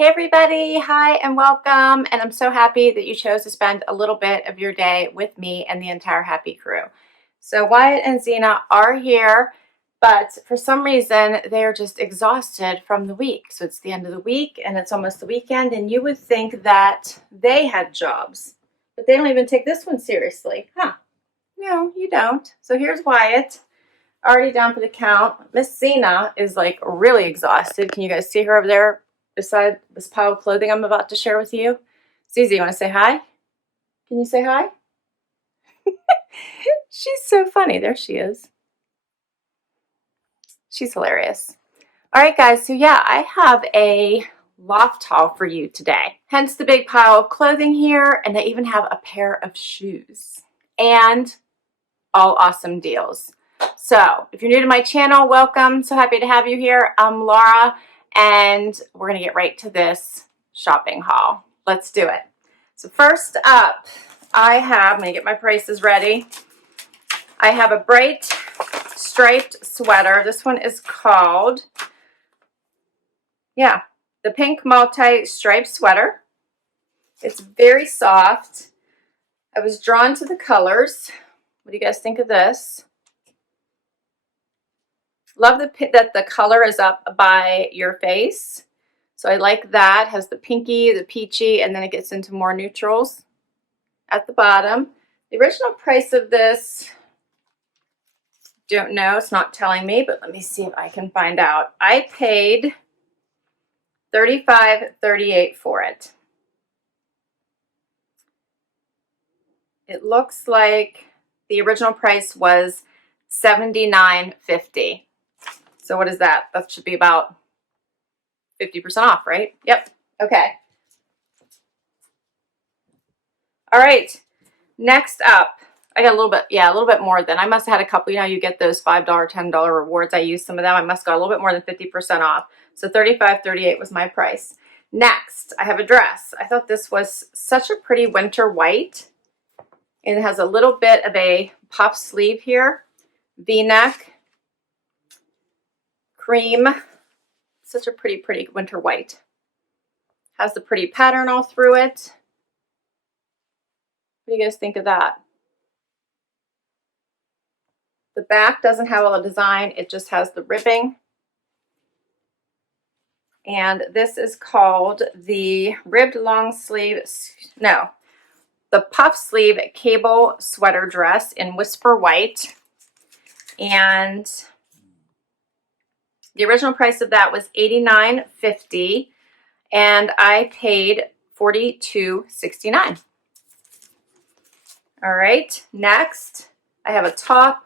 Hey everybody, hi and welcome, and I'm so happy that you chose to spend a little bit of your day with me and the entire Happy crew. So Wyatt and Zena are here, but for some reason they're just exhausted from the week. So it's the end of the week and it's almost the weekend, and you would think that they had jobs, but they don't even take this one seriously. Huh? No, you don't. So here's Wyatt, already down for the count. Miss Zena is like really exhausted. Can you guys see her over there beside this pile of clothing I'm about to share with you? Susie, you want to say hi? Can you say hi? She's so funny. There she is. She's hilarious. All right, guys. So yeah, I have a loft haul for you today. Hence the big pile of clothing here. And I even have a pair of shoes. And all awesome deals. So if you're new to my channel, welcome. So happy to have you here. I'm Laura, and we're going to get right to this shopping haul. Let's do it. So first up, I'm going to get my prices ready. I have a bright striped sweater. This one is called, the pink multi-striped sweater. It's very soft. I was drawn to the colors. What do you guys think of this? Love that the color is up by your face. So I like that. It has the pinky, the peachy, and then it gets into more neutrals at the bottom. The original price of this, don't know, it's not telling me, but let me see if I can find out. I paid $35.38 for it. It looks like the original price was $79.50. So what is that? That should be about 50% off, right? Yep. Okay. All right. Next up, I got a little bit more than. I must have had a couple. You know, you get those $5, $10 rewards. I used some of them. I must got a little bit more than 50% off. So $35.38 was my price. Next, I have a dress. I thought this was such a pretty winter white. And it has a little bit of a puff sleeve here. V-neck. Cream. Such a pretty winter white. Has the pretty pattern all through it. What do you guys think of that? The back doesn't have all the design. It just has the ribbing. And this is called the ribbed long sleeve, the puff sleeve cable sweater dress in Whisper White. And the original price of that was $89.50, and I paid $42.69. All right, next I have a top.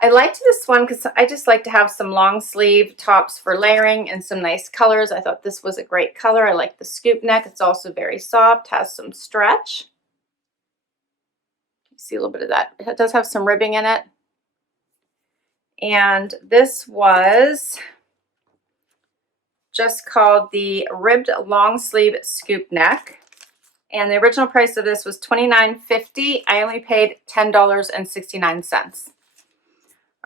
I liked this one because I just like to have some long sleeve tops for layering and some nice colors. I thought this was a great color. I like the scoop neck. It's also very soft, has some stretch. You see a little bit of that. It does have some ribbing in it. And this was just called the ribbed long sleeve scoop neck. And the original price of this was $29.50. I only paid $10.69.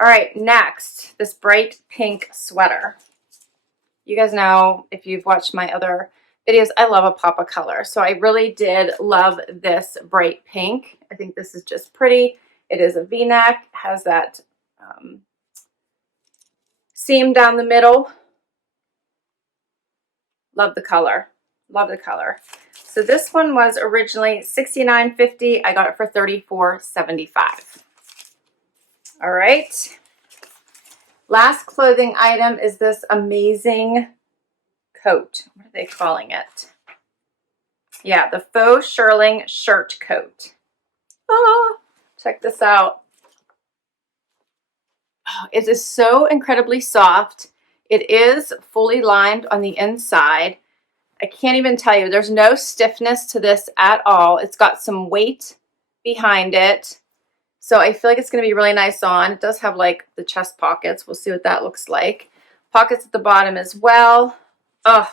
All right, next, this bright pink sweater. You guys know, if you've watched my other videos, I love a pop of color. So I really did love this bright pink. I think this is just pretty. It is a V-neck, has that seam down the middle. Love the color. Love the color. So this one was originally $69.50. I got it for $34.75. All right. Last clothing item is this amazing coat. What are they calling it? Yeah, the Faux Shearling shirt coat. Oh, check this out. Oh, it is so incredibly soft. It is fully lined on the inside. I can't even tell you. There's no stiffness to this at all. It's got some weight behind it. So I feel like it's going to be really nice on. It does have like the chest pockets. We'll see what that looks like. Pockets at the bottom as well. Oh,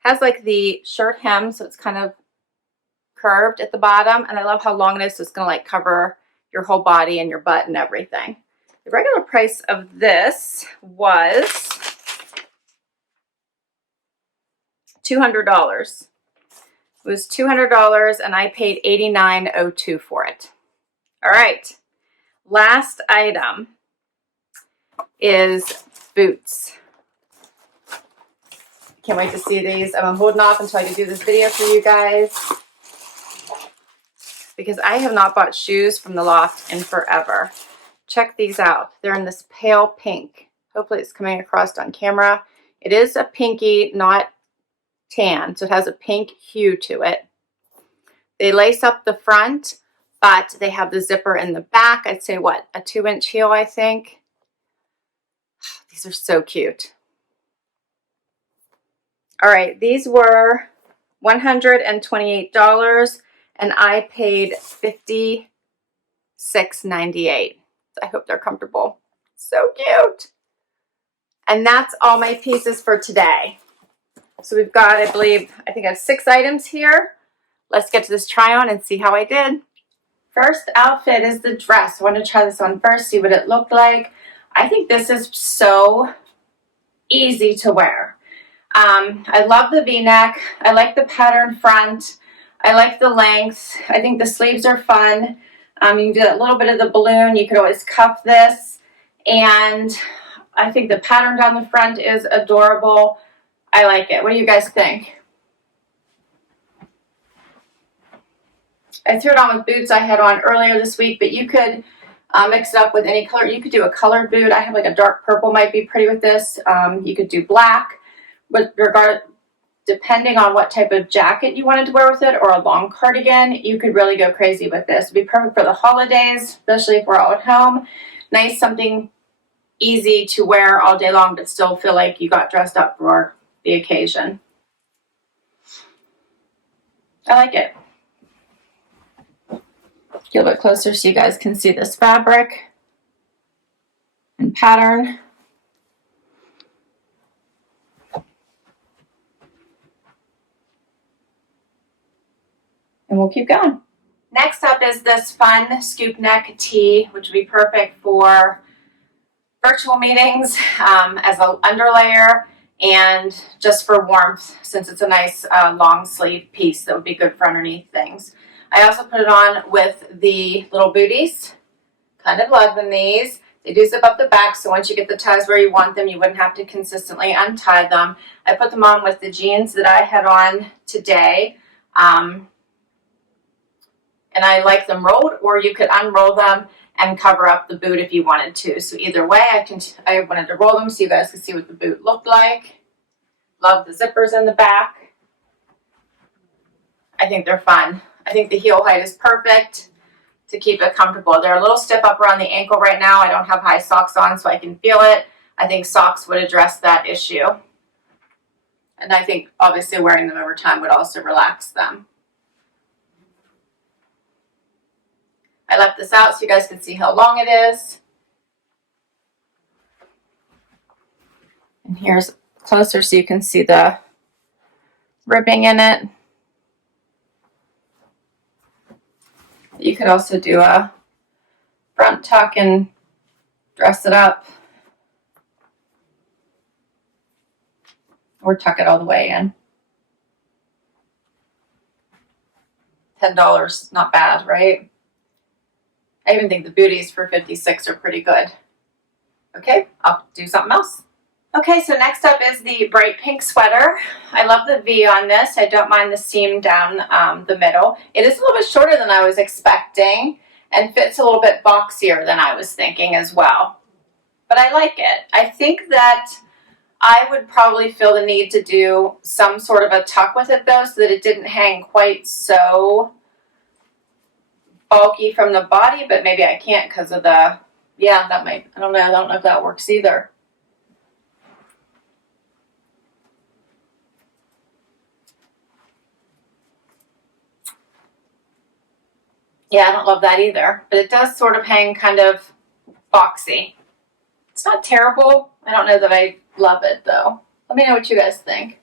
has like the shirt hem, so it's kind of curved at the bottom. And I love how long it is. So it's going to like cover your whole body and your butt and everything. The regular price of this was $200. It was $200 and I paid $89.02 for it. All right, last item is boots. Can't wait to see these. I'm holding off until I can do this video for you guys because I have not bought shoes from the Loft in forever. Check these out. They're in this pale pink. Hopefully it's coming across on camera. It is a pinky, not tan, so it has a pink hue to it. They lace up the front, but they have the zipper in the back. I'd say, what, a 2-inch heel, I think. These are so cute. All right, these were $128, and I paid $56.98. I hope they're comfortable. So cute. And that's all my pieces for today. So we've got, I think I have 6 items here. Let's get to this try on and see how I did. First outfit is the dress. I want to try this on first, see what it looked like. I think this is so easy to wear. I love the V-neck. I like the pattern front. I like the length. I think the sleeves are fun. You can do a little bit of the balloon. You could always cuff this. And I think the pattern down the front is adorable. I like it. What do you guys think? I threw it on with boots I had on earlier this week, but you could mix it up with any color. You could do a colored boot. I have like a dark purple, might be pretty with this. You could do black, but depending on what type of jacket you wanted to wear with it or a long cardigan, you could really go crazy with this. It'd be perfect for the holidays, especially if we're all at home. Nice, something easy to wear all day long, but still feel like you got dressed up for the occasion. I like it. Get a little bit closer so you guys can see this fabric and pattern. And we'll keep going. Next up is this fun scoop neck tee, which would be perfect for virtual meetings as an underlayer and just for warmth, since it's a nice long sleeve piece that would be good for underneath things. I also put it on with the little booties. Kind of loving these. They do zip up the back, so once you get the ties where you want them, you wouldn't have to consistently untie them. I put them on with the jeans that I had on today. And I like them rolled, or you could unroll them and cover up the boot if you wanted to. So either way, I wanted to roll them so you guys could see what the boot looked like. Love the zippers in the back. I think they're fun. I think the heel height is perfect to keep it comfortable. They're a little stiff up around the ankle right now. I don't have high socks on, so I can feel it. I think socks would address that issue. And I think obviously wearing them over time would also relax them. I left this out so you guys can see how long it is. And here's closer so you can see the ribbing in it. You could also do a front tuck and dress it up. Or tuck it all the way in. $10, not bad, right? I even think the booties for $56 are pretty good. Okay, I'll do something else. Okay, so next up is the bright pink sweater. I love the V on this. I don't mind the seam down the middle. It is a little bit shorter than I was expecting and fits a little bit boxier than I was thinking as well. But I like it. I think that I would probably feel the need to do some sort of a tuck with it though, so that it didn't hang quite so bulky from the body, but maybe I can't because of the, yeah, that might, I don't know if that works either. Yeah, I don't love that either, but it does sort of hang kind of boxy. It's not terrible. I don't know that I love it though. Let me know what you guys think.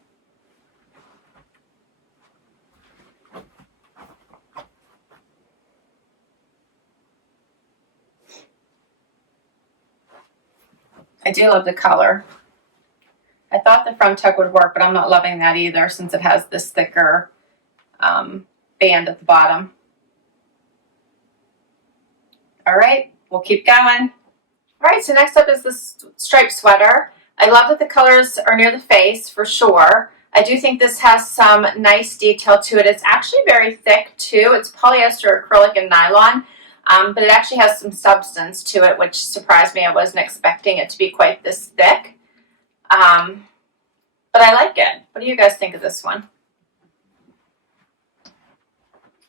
I do love the color. I thought the front tuck would work, but I'm not loving that either since it has this thicker band at the bottom. All right, we'll keep going. All right, so next up is this striped sweater. I love that the colors are near the face for sure. I do think this has some nice detail to it. It's actually very thick too. It's polyester, acrylic, and nylon, but it actually has some substance to it, which surprised me. I wasn't expecting it to be quite this thick, but I like it. What do you guys think of this one?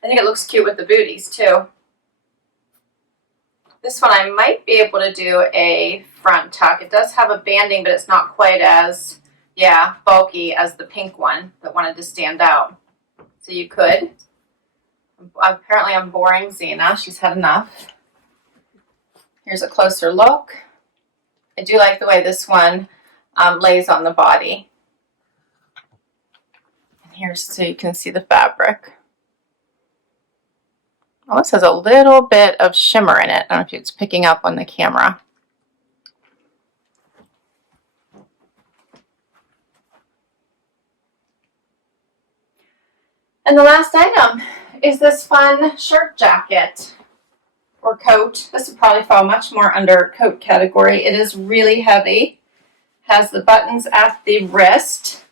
I think it looks cute with the booties too. This one I might be able to do a front tuck. It does have a banding, but it's not quite as, bulky as the pink one that wanted to stand out. So you could. Apparently I'm boring Zena. She's had enough. Here's a closer look. I do like the way this one lays on the body. And here's so you can see the fabric. Oh, this has a little bit of shimmer in it. I don't know if it's picking up on the camera. And the last item is this fun shirt jacket or coat. This would probably fall much more under coat category. It is really heavy. Has the buttons at the wrist.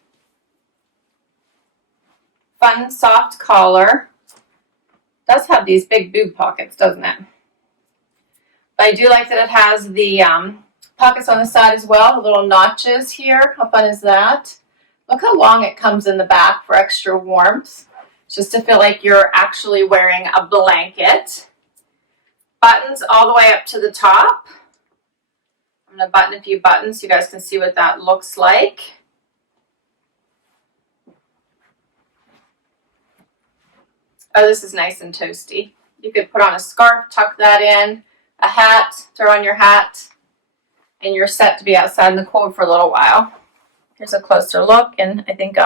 Fun soft collar. Does have these big boob pockets, doesn't it? But I do like that it has the pockets on the side as well, the little notches here. How fun is that? Look how long it comes in the back for extra warmth, just to feel like you're actually wearing a blanket. Buttons all the way up to the top. I'm going to button a few buttons so you guys can see what that looks like. Oh, this is nice and toasty. You could put on a scarf, tuck that in, a hat, throw on your hat, and you're set to be outside in the cold for a little while. Here's a closer look, and I think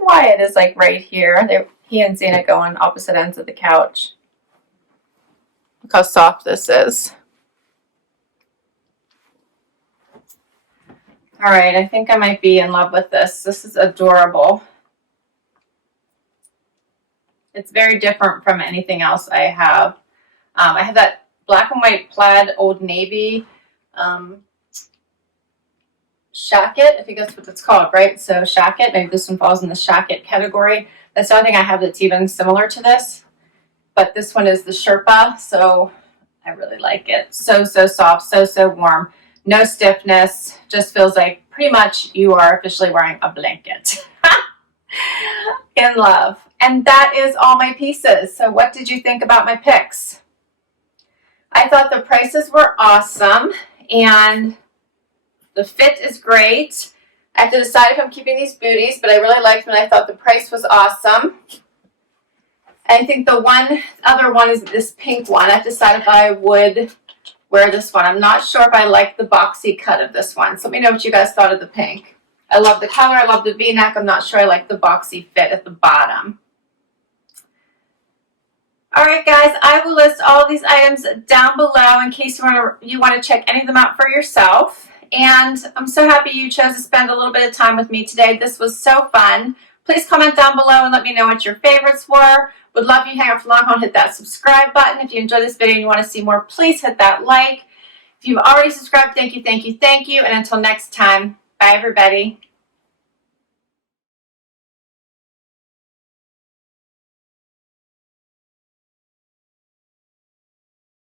Wyatt is like right here. He and Zena go on opposite ends of the couch. Look how soft this is. All right, I think I might be in love with this. This is adorable. It's very different from anything else I have. I have that black and white plaid Old Navy shacket, I think that's what it's called, right? So shacket, maybe this one falls in the shacket category. That's the only thing I have that's even similar to this. But this one is the Sherpa, so I really like it. So soft, so warm. No stiffness, just feels like pretty much you are officially wearing a blanket. In love. And that is all my pieces. So what did you think about my picks? I thought the prices were awesome and the fit is great. I have to decide if I'm keeping these booties, but I really liked them and I thought the price was awesome. I think the other one is this pink one. I have to decide if I would wear this one. I'm not sure if I like the boxy cut of this one. So let me know what you guys thought of the pink. I love the color. I love the V-neck. I'm not sure I like the boxy fit at the bottom. All right, guys, I will list all of these items down below in case you want to check any of them out for yourself. And I'm so happy you chose to spend a little bit of time with me today. This was so fun. Please comment down below and let me know what your favorites were. Would love you to hang out for long haul and hit that subscribe button. If you enjoyed this video and you want to see more, please hit that like. If you've already subscribed, thank you. And until next time, bye, everybody.